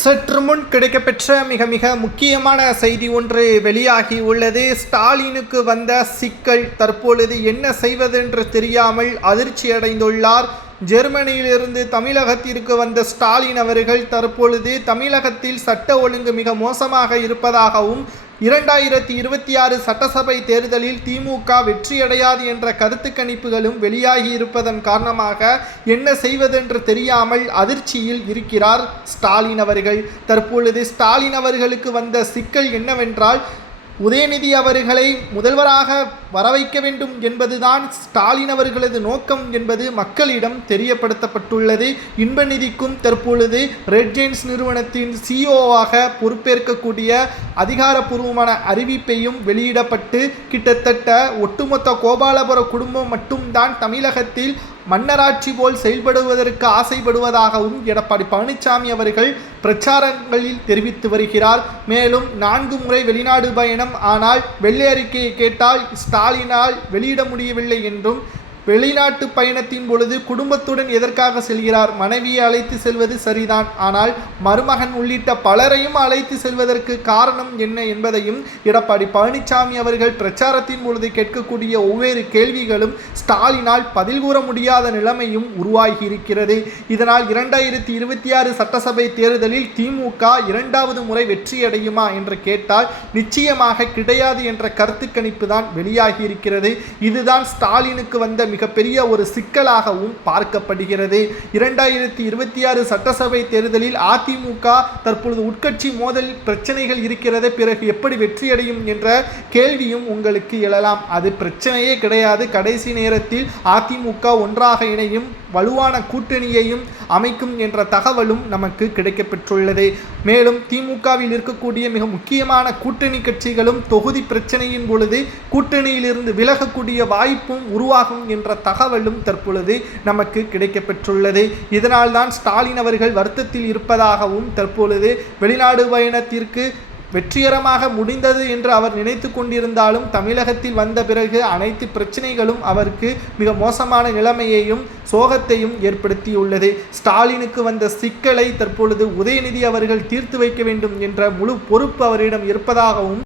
சற்று முன் கிடைக்கப்பெற்ற மிக முக்கியமான செய்தி ஒன்று வெளியாகி உள்ளது. ஸ்டாலினுக்கு வந்த சிக்கல், தற்பொழுது என்ன செய்வதென்று தெரியாமல் அதிர்ச்சி அடைந்துள்ளார். ஜெர்மனியிலிருந்து தமிழகத்திற்கு வந்த ஸ்டாலின் அவர்கள் தற்பொழுது தமிழகத்தில் சட்ட ஒழுங்கு மிக மோசமாக இருப்பதாகவும் 2026 சட்டசபை தேர்தலில் திமுக வெற்றியடையாது என்ற கருத்து கணிப்புகளும் வெளியாகி இருப்பதன் காரணமாக என்ன செய்வதென்று தெரியாமல் அதிர்ச்சியில் இருக்கிறார் ஸ்டாலின் அவர்கள். தற்பொழுது ஸ்டாலின் அவர்களுக்கு வந்த சிக்கல் என்னவென்றால், உதயநிதி அவர்களை முதல்வராக வரவைக்க வேண்டும் என்பதுதான் ஸ்டாலின் அவர்களது நோக்கம் என்பது மக்களிடம் தெரியப்படுத்தப்பட்டுள்ளது. இன்பநிதிக்கும் தற்பொழுது ரெட் ஜெயின்ஸ் நிறுவனத்தின் சிஇஓவாக பொறுப்பேற்கக்கூடிய அதிகாரப்பூர்வமான அறிவிப்பையும் வெளியிடப்பட்டு, கிட்டத்தட்ட ஒட்டுமொத்த கோபாலபுர குடும்பம் மட்டும்தான் தமிழகத்தில் மன்னராட்சி போல் செயல்படுவதற்கு ஆசைப்படுவதாகவும் எடப்பாடி பழனிசாமி அவர்கள் பிரச்சாரங்களில் தெரிவித்து வருகிறார். மேலும் 4 முறை வெளிநாடு பயணம், ஆனால் வெள்ளை அறிக்கையை கேட்டால் ஸ்டாலினால் வெளியிட முடியவில்லை என்றும், வெளிநாட்டு பயணத்தின் பொழுது குடும்பத்துடன் எதற்காக செல்கிறார்? மனைவியை அழைத்து செல்வது சரிதான், ஆனால் மருமகன் உள்ளிட்ட பலரையும் அழைத்து செல்வதற்கு காரணம் என்ன என்பதையும் எடப்பாடி பழனிசாமி அவர்கள் பிரச்சாரத்தின் பொழுது கேட்கக்கூடிய ஒவ்வொரு கேள்விகளும் ஸ்டாலினால் பதில் கூற முடியாத நிலைமையும் உருவாகி இருக்கிறது. இதனால் 2026 சட்டசபை தேர்தலில் திமுக 2வது முறை வெற்றியடையுமா என்று கேட்டால் நிச்சயமாக கிடையாது என்ற கருத்து கணிப்பு தான் வெளியாகி இருக்கிறது. இதுதான் ஸ்டாலினுக்கு வந்த மிகப்பெரிய ஒரு சிக்கலாகவும் பார்க்கப்படுகிறது. 2026 சட்டசபை தேர்தலில் அதிமுக தற்பொழுது உட்கட்சி மோதல் பிரச்சனைகள் இருக்கிறது, பிறகு எப்படி வெற்றியடையும் என்ற கேள்வியும் உங்களுக்கு எழலாம். அது பிரச்சனையே கிடையாது. கடைசி நேரத்தில் அதிமுக ஒன்றாக இணையும், வலுவான கூட்டணியையும் அமைக்கும் என்ற தகவலும் நமக்கு கிடைக்கப்பெற்றுள்ளது. மேலும் திமுகவில் இருக்கக்கூடிய மிக முக்கியமான கூட்டணி கட்சிகளும் தொகுதி பிரச்சனையின் பொழுது கூட்டணியிலிருந்து விலகக்கூடிய வாய்ப்பும் உருவாகும் என்ற தகவலும் தற்பொழுது நமக்கு கிடைக்கப்பெற்றுள்ளது. இதனால் தான் ஸ்டாலின் அவர்கள் வருத்தத்தில் இருப்பதாகவும், தற்பொழுது வெளிநாடு பயணத்திற்கு வெற்றிகரமாக முடிந்தது என்று அவர் நினைத்து கொண்டிருந்தாலும், தமிழகத்தில் வந்த பிறகு அனைத்து பிரச்சனைகளும் அவருக்கு மிக மோசமான நிலைமையையும் சோகத்தையும் ஏற்படுத்தியுள்ளது. ஸ்டாலினுக்கு வந்த சிக்கலை தற்பொழுது உதயநிதி அவர்கள் தீர்த்து வைக்க வேண்டும் என்ற முழு பொறுப்பு அவரிடம் இருப்பதாகவும்